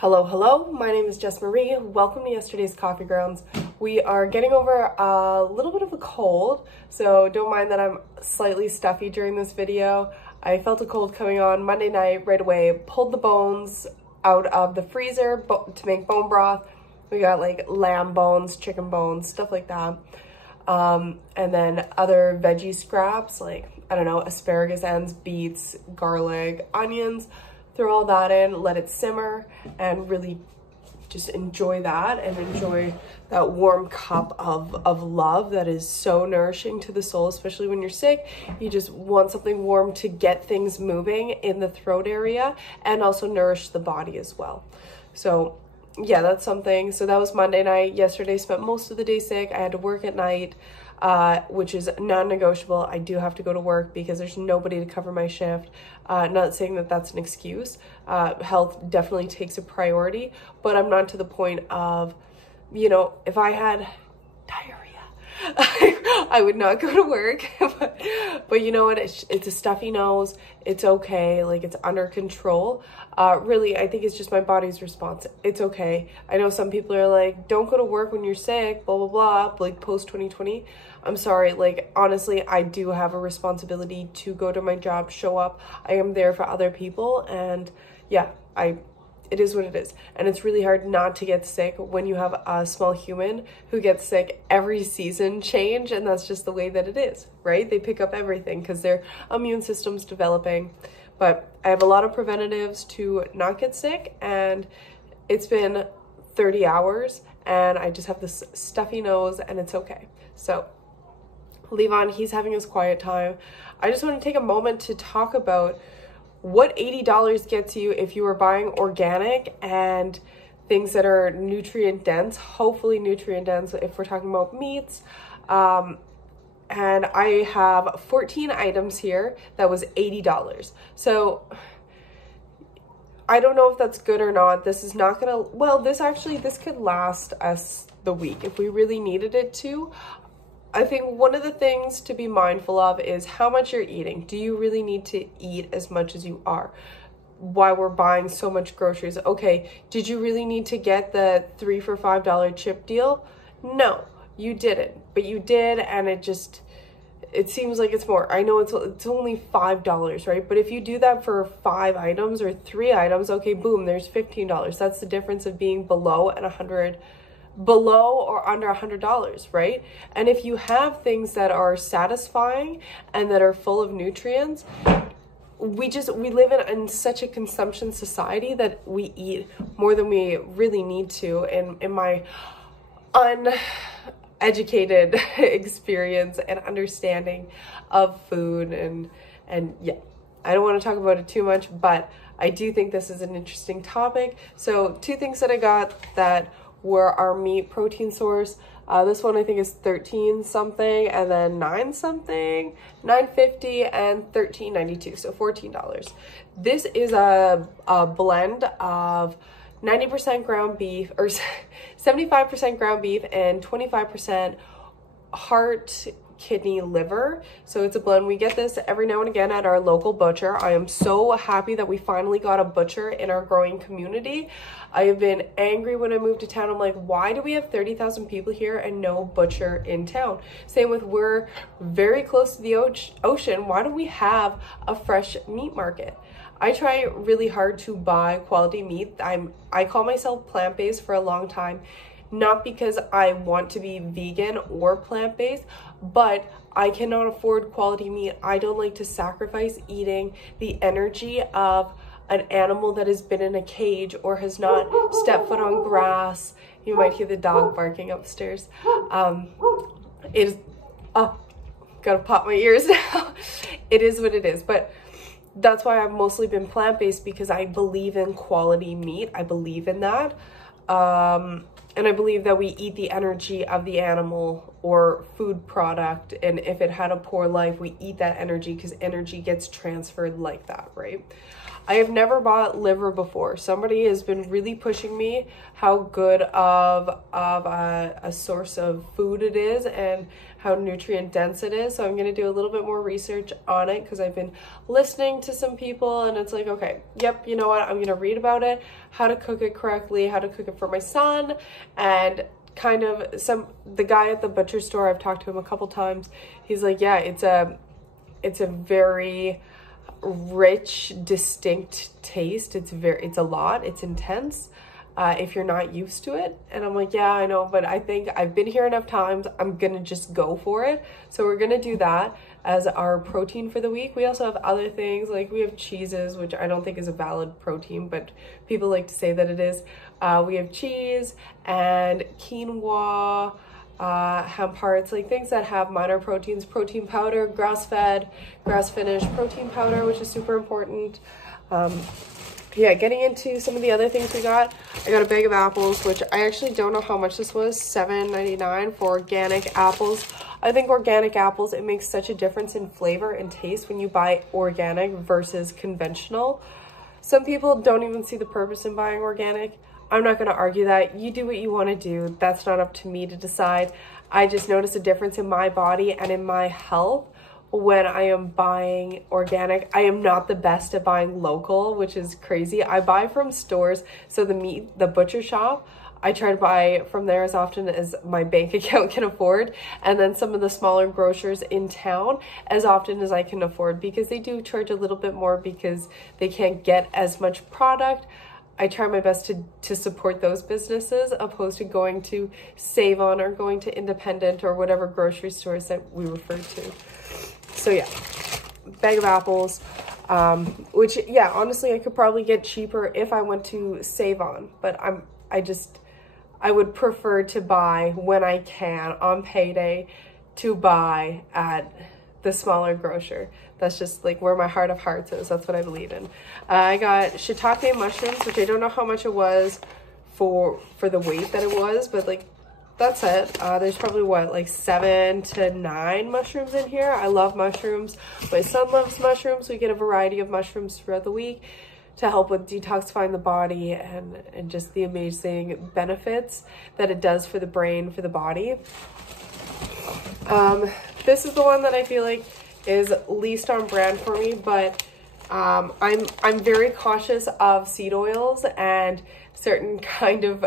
Hello, hello, my name is Jess Marie. Welcome to yesterday's coffee grounds. We are getting over a little bit of a cold, so don't mind that I'm slightly stuffy during this video. I felt a cold coming on Monday night right away, pulled the bones out of the freezer to make bone broth. We got like lamb bones, chicken bones, stuff like that. And then other veggie scraps like, I don't know, asparagus ends, beets, garlic, onions. Throw all that in, let it simmer, and really just enjoy that and enjoy that warm cup of love that is so nourishing to the soul, especially when you're sick. You just want something warm to get things moving in the throat area and also nourish the body as well. So yeah, that's something. So that was Monday night. Yesterday, spent most of the day sick. I had to work at night, which is non-negotiable. I do have to go to work because there's nobody to cover my shift. Not saying that that's an excuse. Health definitely takes a priority, but I'm not to the point of, you know, if I had diarrhea, I would not go to work. but you know what? It's a stuffy nose. It's okay. Like, it's under control. Really, I think it's just my body's response. It's okay. I know some people are like, don't go to work when you're sick, blah, blah, blah, like post 2020. I'm sorry. Like, honestly, I do have a responsibility to go to my job, show up. I am there for other people. And yeah, it is what it is. And it's really hard not to get sick when you have a small human who gets sick every season change. And that's just the way that it is, right? They pick up everything because their immune system's developing. But I have a lot of preventatives to not get sick. And it's been 30 hours and I just have this stuffy nose and it's okay. So Levon, he's having his quiet time. I just want to take a moment to talk about what $80 gets you if you are buying organic and things that are nutrient dense, hopefully nutrient dense if we're talking about meats. And I have 14 items here that was $80. So I don't know if that's good or not. This is not gonna, well, this could last us the week if we really needed it to. I think one of the things to be mindful of is how much you're eating. Do you really need to eat as much as you are? Why we're buying so much groceries. Okay, did you really need to get the 3 for $5 chip deal? No, you didn't, but you did, and it seems like it's more. I know it's only $5, right? But if you do that for 5 items or 3 items, okay, boom, there's $15. That's the difference of being below or under $100, right? And if you have things that are satisfying and that are full of nutrients, we live in such a consumption society that we eat more than we really need to. In my uneducated experience and understanding of food, and yeah, I don't want to talk about it too much, but I do think this is an interesting topic. So 2 things that I got that were our meat protein source. This one I think is 13 something, and then 9 something, $9.50 and $13.92, so $14. This is a blend of 90% ground beef, or 75% ground beef and 25% heart, kidney, liver. So it's a blend. We get this every now and again at our local butcher. I am so happy that we finally got a butcher in our growing community. I have been angry when I moved to town. I'm like, why do we have 30,000 people here and no butcher in town? Same with, we're very close to the ocean. Why don't we have a fresh meat market? I try really hard to buy quality meat. I call myself plant-based for a long time, not because I want to be vegan or plant-based, but I cannot afford quality meat. I don't like to sacrifice eating the energy of an animal that has been in a cage or has not stepped foot on grass. You might hear the dog barking upstairs. Gotta pop my ears now. It is what it is, but that's why I've mostly been plant-based, because I believe in quality meat. I believe in that. And I believe that we eat the energy of the animal or food product. And if it had a poor life, we eat that energy because energy gets transferred like that, right? I have never bought liver before. Somebody has been really pushing me how good of a source of food it is and how nutrient dense it is. So I'm going to do a little bit more research on it because I've been listening to some people and it's like, okay, yep, you know what? I'm going to read about it, how to cook it correctly, how to cook it for my son, and kind of the guy at the butcher store, I've talked to him a couple times. He's like, yeah, it's a very rich, distinct taste. It's a lot, it's intense if you're not used to it. And I'm like, yeah, I know, but I think I've been here enough times, I'm gonna just go for it. So we're gonna do that as our protein for the week. We also have other things, like we have cheeses, which I don't think is a valid protein, but people like to say that it is. We have cheese and quinoa, hemp hearts, like things that have minor proteins, protein powder, grass-fed, grass-finished protein powder, which is super important. Yeah, getting into some of the other things we got. I got a bag of apples, which I actually don't know how much this was, $7.99 for organic apples. I think organic apples, it makes such a difference in flavor and taste when you buy organic versus conventional. Some people don't even see the purpose in buying organic. I'm not going to argue that. You do what you want to do. That's not up to me to decide. I just notice a difference in my body and in my health when I am buying organic. I am not the best at buying local, which is crazy. I buy from stores. So the butcher shop, I try to buy from there as often as my bank account can afford. And then some of the smaller grocers in town as often as I can afford, because they do charge a little bit more because they can't get as much product. I try my best to support those businesses opposed to going to Save On or going to Independent or whatever grocery stores that we refer to. So yeah, bag of apples, which yeah, honestly, I could probably get cheaper if I went to Save On, but I would prefer to buy when I can on payday to buy at the smaller grocer. That's just like where my heart of hearts is. That's what I believe in. I got shiitake mushrooms, which I don't know how much it was for the weight that it was, but like that's it. There's probably what, like 7 to 9 mushrooms in here. I love mushrooms. My son loves mushrooms. We get a variety of mushrooms throughout the week to help with detoxifying the body and just the amazing benefits that it does for the brain, for the body. This is the one that I feel like is least on brand for me, but I'm very cautious of seed oils and certain kind of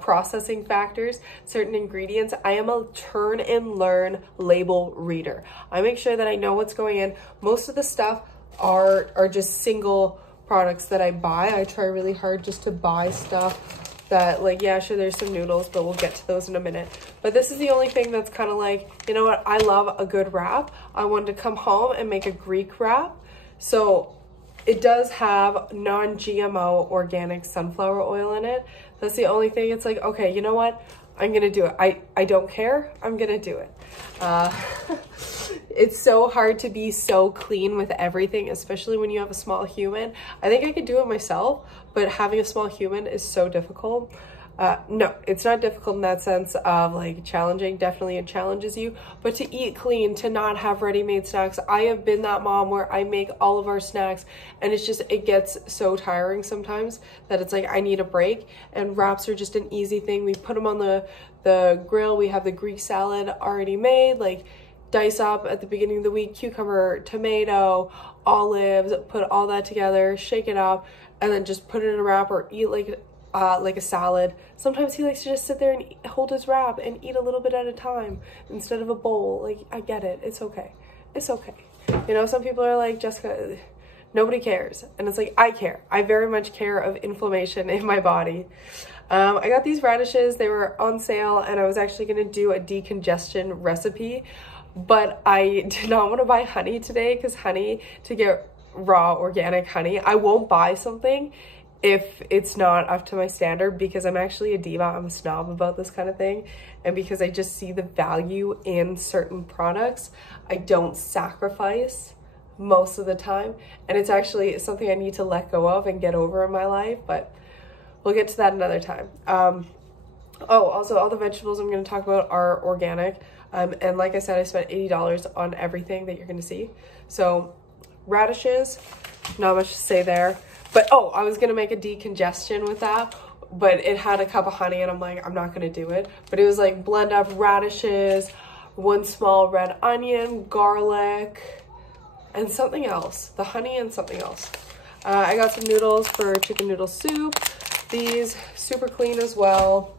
processing factors, certain ingredients. I am a turn and learn label reader. I make sure that I know what's going in. Most of the stuff are just single products that I buy. I try really hard just to buy stuff that, like, yeah, sure, there's some noodles, but we'll get to those in a minute. But this is the only thing that's kind of like, you know what, I love a good wrap. I wanted to come home and make a Greek wrap. So it does have non-GMO organic sunflower oil in it. That's the only thing. It's like, okay, you know what? I'm going to do it. I don't care. I'm going to do it. It's so hard to be so clean with everything, especially when you have a small human. I think I could do it myself, but having a small human is so difficult. No, it's not difficult in that sense of like challenging. Definitely it challenges you, but to eat clean, to not have ready-made snacks. I have been that mom where I make all of our snacks and it's just, it gets so tiring sometimes that it's like, I need a break, and wraps are just an easy thing. We put them on the grill. We have the Greek salad already made, like dice up at the beginning of the week, cucumber, tomato, olives, put all that together, shake it up, and then just put it in a wrap or eat like a salad. Sometimes he likes to just sit there and hold his wrap and eat a little bit at a time instead of a bowl. Like, I get it. It's okay. It's okay. You know, some people are like, Jessica, nobody cares. And it's like, I care. I very much care of inflammation in my body. I got these radishes. They were on sale and I was actually going to do a decongestion recipe, but I did not want to buy honey today because honey, to get raw organic honey, I won't buy something if it's not up to my standard, because I'm actually a diva. I'm a snob about this kind of thing. And because I just see the value in certain products, I don't sacrifice most of the time. And it's actually something I need to let go of and get over in my life, but we'll get to that another time. Oh, also all the vegetables I'm going to talk about are organic. And like I said, I spent $80 on everything that you're going to see. So radishes, not much to say there. But oh, I was gonna make a decongestion with that, but it had a cup of honey and I'm like, I'm not gonna do it. But it was like blend up radishes, 1 small red onion, garlic, and something else. The honey and something else. I got some noodles for chicken noodle soup. These super clean as well.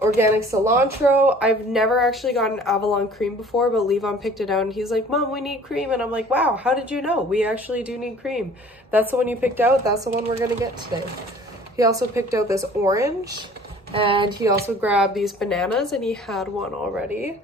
Organic cilantro. I've never actually gotten Avalon cream before, but Levon picked it out and he's like, Mom, we need cream. And I'm like, wow, how did you know? We actually do need cream. That's the one you picked out. That's the one we're gonna get today. He also picked out this orange, and he also grabbed these bananas, and he had one already.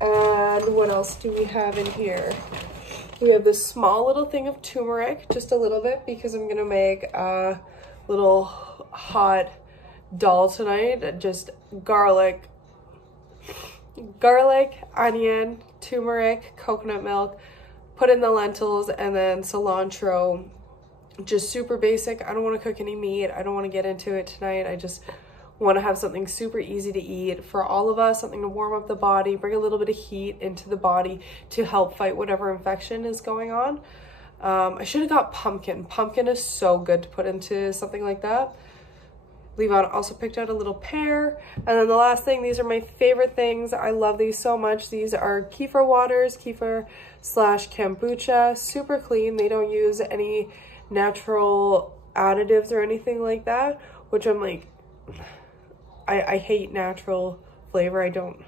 And what else do we have in here? We have this small little thing of turmeric, just a little bit, because I'm gonna make a little hot dal tonight. Just garlic, onion, turmeric, coconut milk, put in the lentils, and then cilantro. Just super basic. I don't want to cook any meat. I don't want to get into it tonight. I just want to have something super easy to eat for all of us, something to warm up the body, bring a little bit of heat into the body to help fight whatever infection is going on. I should have got pumpkin. Pumpkin is so good to put into something like that. Levon also picked out a little pear. And then the last thing, these are my favorite things. I love these so much. These are kefir waters, kefir / kombucha, super clean. They don't use any natural additives or anything like that, which I'm like, I hate natural flavor. I don't,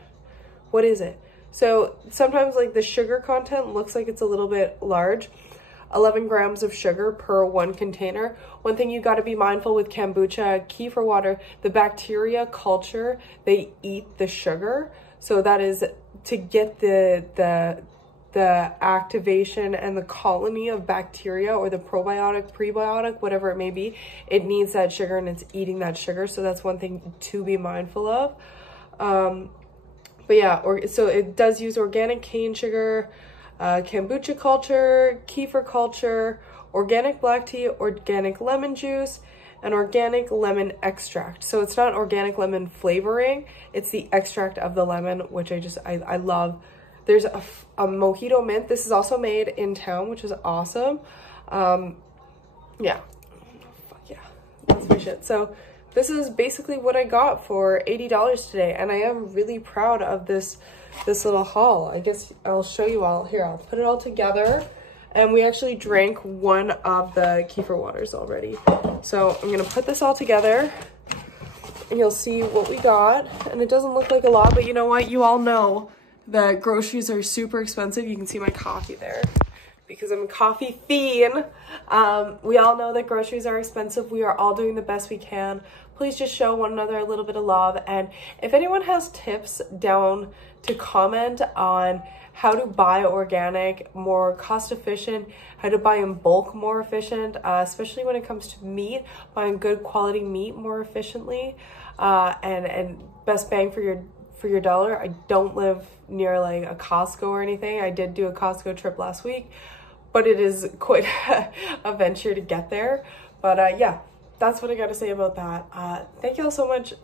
what is it? So sometimes like the sugar content looks like it's a little bit large. 11 grams of sugar per 1 container. One thing you got to be mindful with kombucha, kefir water, the bacteria culture, they eat the sugar. So that is to get the activation and the colony of bacteria, or the probiotic, prebiotic, whatever it may be, it needs that sugar and it's eating that sugar. So that's one thing to be mindful of. But yeah, so it does use organic cane sugar, kombucha culture, kefir culture, organic black tea, organic lemon juice, and organic lemon extract. So it's not organic lemon flavoring, it's the extract of the lemon, which I love. There's a mojito mint. This is also made in town, which is awesome. Yeah, fuck yeah, that's my shit. So this is basically what I got for $80 today, and I am really proud of this little haul. I guess I'll show you all. Here, I'll put it all together. And we actually drank one of the kefir waters already. So I'm gonna put this all together and you'll see what we got. And it doesn't look like a lot, but you know what? You all know that groceries are super expensive. You can see my coffee there because I'm a coffee fiend. We all know that groceries are expensive. We are all doing the best we can. Please just show one another a little bit of love. And if anyone has tips down to comment on how to buy organic more cost efficient, how to buy in bulk more efficient, especially when it comes to meat, buying good quality meat more efficiently, and best bang for your dollar. I don't live near like a Costco or anything. I did do a Costco trip last week, but it is quite a venture to get there. But yeah, that's what I got to say about that. Thank you all so much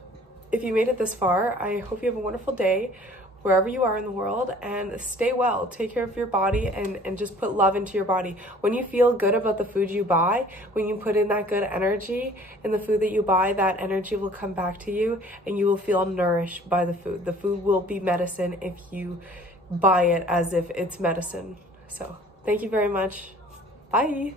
if you made it this far. I hope you have a wonderful day wherever you are in the world, and stay well. Take care of your body and just put love into your body. When you feel good about the food you buy, when you put in that good energy in the food that you buy, that energy will come back to you and you will feel nourished by the food. The food will be medicine if you buy it as if it's medicine. So thank you very much. Bye.